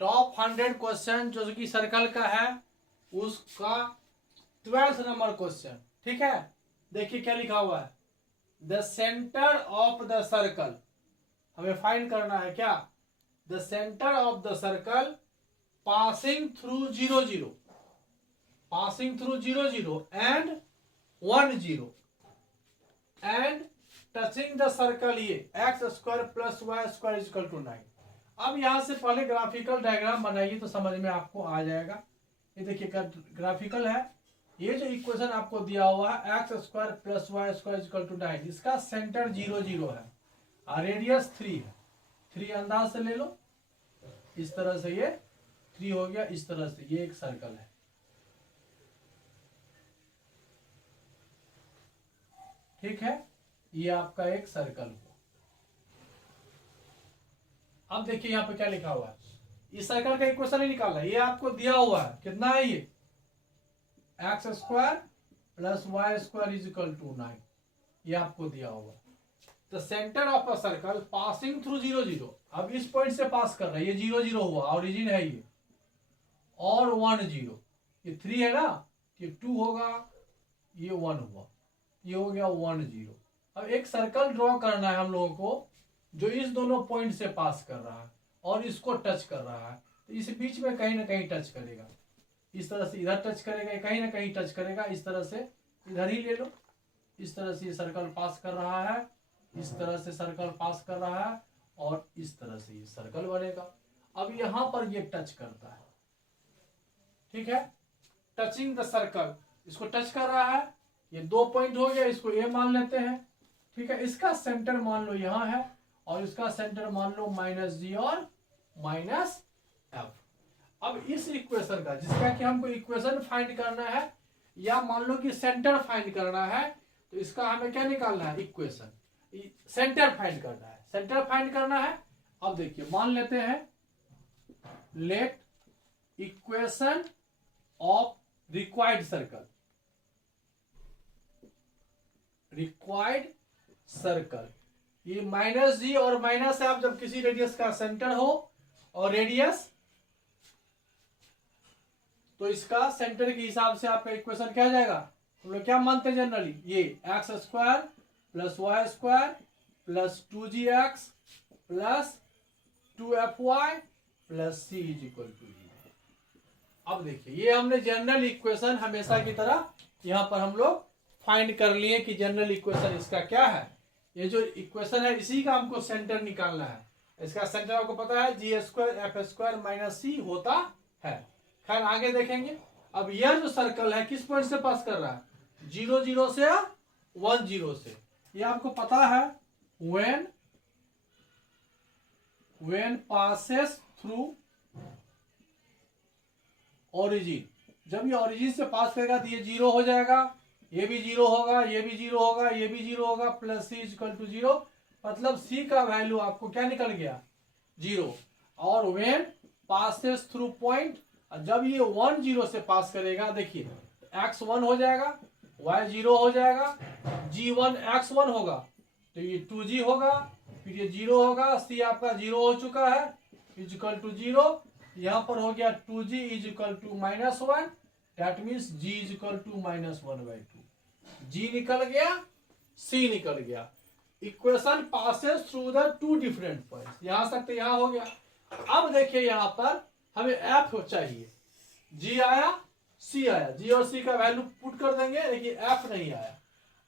Top 100 question जो कि circle का है उसका 12th नंबर क्वेश्चन। ठीक है, देखिए क्या लिखा हुआ है, the centre of the circle. हमें फाइंड करना है क्या, the centre of the circle passing through 0 0, passing through 0 0 and 1 0 and touching the circle, ये x square plus Y square equal to 9। अब यहां से पहले ग्राफिकल डायग्राम बनाइए तो समझ में आपको आ जाएगा। ये देखिए ग्राफिकल है, ये जो इक्वेशन आपको दिया हुआ है x square plus Y square equal to 9, इसका सेंटर 0 0 है और रेडियस 3 है। 3 अंदाज से ले लो, इस तरह से ये 3 हो गया, इस तरह से ये एक सर्कल है। ठीक है, ये आपका एक सर्कल हुआ। अब देखिए यहाँ पे क्या लिखा हुआ है, इस सर्कल का इक्वेशन ही निकालना है। ये आपको दिया हुआ है, कितना है ये, x square plus Y square is equal to 9, ये आपको दिया हुआ है। The centre of a circle passing through 0 0, अब इस पॉइंट से पास कर रहा है, ये 0 0 हुआ, ओरिजिन है ये, और 1 0, ये 3 है ना, ये 2 होगा, ये 1 हुआ, ये हो गया 1 0। अब एक सर्कल ड्रॉ करना है हम लोगों को जो इस दोनों पॉइंट से पास कर रहा है और इसको टच कर रहा है, तो इस बीच में कहीं ना कहीं टच करेगा, इस तरह से इधर टच करेगा, कहीं ना कहीं टच करेगा, इस तरह से इधर ही ले लो, इस तरह से ये सर्कल पास कर रहा है, इस तरह से सर्कल पास कर रहा है और इस तरह से ये सर्कल बनेगा। अब यहां पर ये टच करता है, ठीक है, टचिंग द सर्कल, इसको टच कर रहा है, ये 2 पॉइंट हो गया, इसको ए मान लेते हैं। ठीक है, इसका सेंटर मान लो यहां है और इसका सेंटर मान लो -g और -f। अब इस इक्वेशन का, जिसका कि हमको इक्वेशन फाइंड करना है या मान लो कि सेंटर फाइंड करना है, तो इसका हमें क्या निकालना है, इक्वेशन, सेंटर फाइंड करना है, सेंटर फाइंड करना है। अब देखिए मान लेते हैं, let equation of required circle, required circle, ये -g और -f जब किसी रेडियस का सेंटर हो और रेडियस, तो इसका सेंटर के हिसाब से आपका इक्वेशन क्या आ जाएगा, हम लोग क्या मानते हैं जनरली, ये x square plus Y square plus 2gx plus 2fy plus c is equal to 0। अब देखिए ये हमने जनरल इक्वेशन हमेशा की तरह यहां पर हम लोग फाइंड कर लिए कि जनरल इक्वेशन इसका क्या है। ये जो इक्वेशन है इसी का हमको सेंटर निकालना है। इसका सेंटर आपको पता है जी स्क्वायर एफ स्क्वायर माइनस सी होता है। खैर आगे देखेंगे। अब यह जो सर्कल है किस पॉइंट से पास कर रहा है, 0 0 से या 1 0 से। ये आपको पता है when passes through origin, जब ये origin से पास करेगा तो ये 0 हो जाएगा, ये भी 0 होगा, ये भी 0 होगा, ये भी 0 होगा, प्लस c इक्वल टू 0, मतलब c का वैल्यू आपको क्या निकल गया, 0। और when passes through point, जब ये 1 0 से पास करेगा, देखिए x 1 हो जाएगा, y 0 हो जाएगा, g 1 x 1 होगा, तो ये 2g होगा, फिर ये 0 होगा, c आपका 0 हो चुका है, इज इक्वल टू 0। यहाँ पर हो गया 2g is equal to -1, that means g is equal to -1/2। g निकल गया, c निकल गया। Equation passes through the 2 different points, यहां तक तो यहां हो गया। अब देखिए यहां पर हमें f चाहिए, g आया, c आया, g और c का वैल्यू पुट कर देंगे, लेकिन f नहीं आया।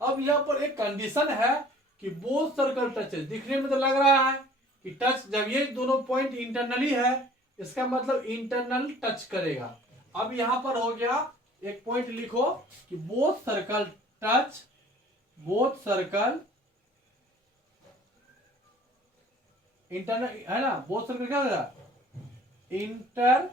अब यहाँ पर एक कंडीशन है कि बोथ सर्कल टचेस, दिखने में तो लग रहा है कि टच, जब ये दोनों पॉइंट इंटरनली है इसका मतलब इंटरनल टच करेगा। अब यहां पर हो गया, एक पॉइंट लिखो कि both circle touch, both circle internal है ना, बोथ सर्कल क्या होगा, इंटरनली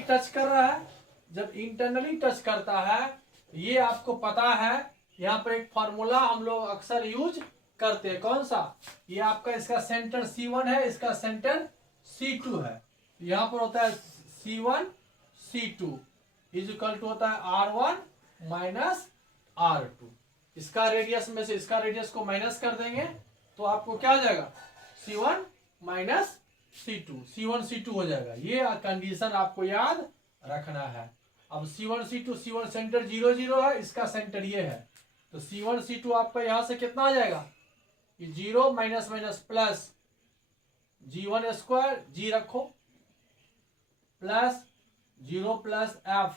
टच कर रहा है। जब इंटरनली टच करता है, ये आपको पता है, यहाँ पर एक फॉर्मूला हम लोग अक्सर यूज करते हैं, कौन सा, ये आपका इसका सेंटर C1 है, इसका सेंटर C2 है, यहाँ पर होता है C1 C2 is equal to होता है R1 माइनस R2। इसका रेडियस में से इसका रेडियस को माइनस कर देंगे तो आपको क्या आ जाएगा, C1 minus C2, C1 C2 हो जाएगा। ये कंडीशन आपको याद रखना है। अब C1 C1 सेंटर 0 0 है, इसका सेंटर ये है, तो C1 C2 आपका यहां से कितना आ जाएगा, ये 0 minus minus plus G1 square, G रखो, plus 0 plus F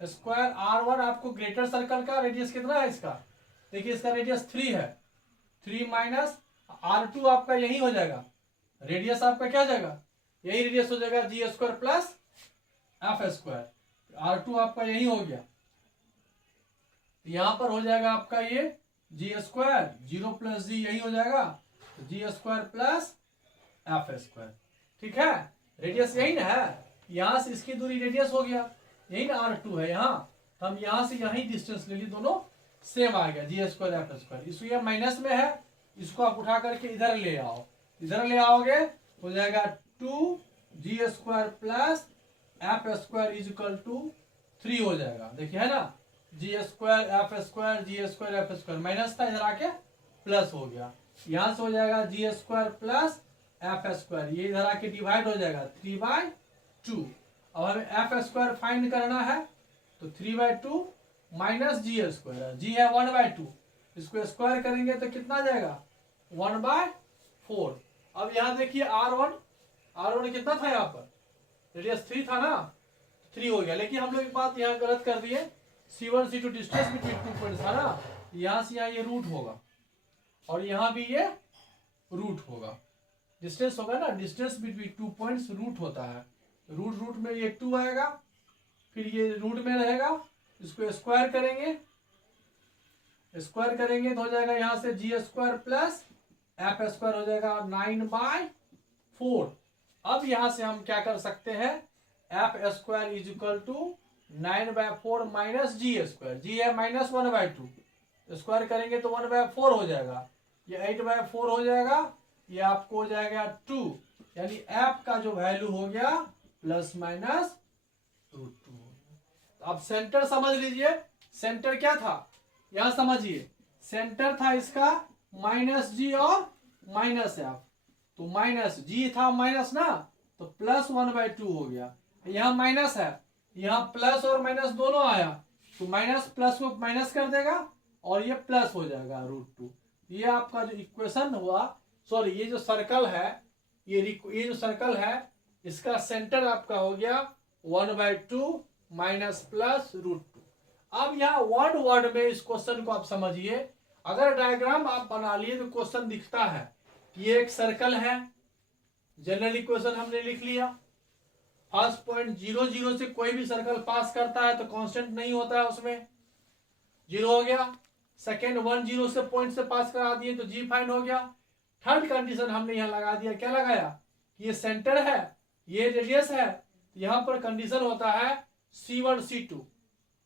square R1। आपको ग्रेटर सर्कल का रेडियस कितना है इसका, देखिए इसका रेडियस 3 है, 3 माइनस R2 आपका यही हो जाएगा, रेडियस आपका क्या हो जाएगा, यही रेडियस हो जाएगा G square plus F square, R2 आपका यही हो गया। यहां पर हो जाएगा आपका ये G स्क्वायर, 0 प्लस G यही हो जाएगा, तो G square plus F square. ठीक है, रेडियस यही ना है, यहां से इसकी दूरी रेडियस हो गया, यही ना R2 है यहाँ, तो हम यहां से यही डिस्टेंस ले ली, दोनों सेम आ गया, G स्क्वायर F स्क्वायर। इसको ये माइनस में है, इसको आप उठा करके इधर ले आओ, इधर ले आओगे हो जाएगा 2G square plus F square is equal to 3 हो जाएगा। देखिए है ना, G square F square, G square F square, minus था इधर आके प्लस हो गया, यहां से हो जाएगा G square plus F square, ये इधर आके डिवाइड हो जाएगा 3/2। अब हमें F स्क्वायर फाइंड करना है, तो 3/2 माइनस G स्क्वायर, G है 1/2, इसको स्क्वायर करेंगे तो कितना जाएगा 1/4। अब यहाँ देखिए R1 कितना था, यहाँ पर रेडियस 3 था ना, 3 हो गया, लेकिन हम लोग एक बात यहाँ गलत कर दिए, C1 C2 distance between 2 points था ना, यहाँ से यहाँ ये रूट होगा और यहाँ भी ये रूट होगा, डिस्टेंस होगा ना, डिस्टेंस बिटवीन 2 पॉइंट्स रूट होता है, रूट में ये 2 आएगा, फिर ये रूट में रहेगा, इसको स्क्वायर करेंगे तो हो जाएगा यहाँ से G square plus F square हो जाएगा 9/4। अब यहां से हम क्या कर सकते हैं, F square is equal to 9/4 minus G square, G है माइनस 1/2, स्क्वायर करेंगे तो 1/4 हो जाएगा, ये 8/4 हो जाएगा, ये आपको हो जाएगा 2, यानी F का जो वैल्यू हो गया प्लस माइनस √2। अब सेंटर समझ लीजिए, सेंटर क्या था, यहां समझिए, सेंटर था इसका माइनस G और माइनस F, तो माइनस G था माइनस ना, तो प्लस 1/2 हो गया, यहाँ माइनस है, यहाँ प्लस और माइनस दोनों आया, तो माइनस प्लस को माइनस कर देगा और ये प्लस हो जाएगा √2। ये आपका जो इक्वेशन हुआ, सॉरी ये जो सर्कल है, ये जो सर्कल है, इसका सेंटर आपका हो गया 1/2 माइनस प्लस √2। अब यहाँ वर्ड में इस क्वेश्चन को आप समझिए, अगर डायग्राम आप बना लिए तो क्वेश्चन दिखता है, ये एक सर्कल है, जनरल इक्वेशन हमने लिख लिया, फर्स्ट पॉइंट 0 0 से कोई भी सर्कल पास करता है तो कांस्टेंट नहीं होता है, उसमें 0 हो गया। सेकेंड 1 0 से पॉइंट से पास करा दिए तो G फाइंड हो गया। थर्ड कंडीशन हमने यहाँ लगा दिया, क्या लगाया, ये सेंटर है, ये रेडियस है, यहाँ पर कंडीशन होता है C1 C2,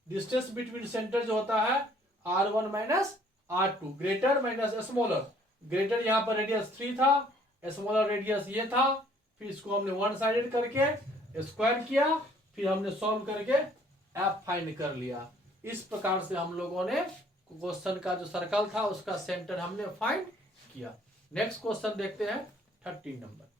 distance between centre जो होता है R1 minus R2, greater minus smaller, greater यहाँ पर रेडियस 3 था, स्मॉलर रेडियस ये था, फिर इसको हमने वन साइडेड करके स्क्वायर किया, फिर हमने सॉल्व करके F फाइंड कर लिया। इस प्रकार से हम लोगों ने क्वेश्चन का जो सर्कल था उसका सेंटर हमने फाइंड किया। नेक्स्ट क्वेश्चन देखते हैं 13 नंबर।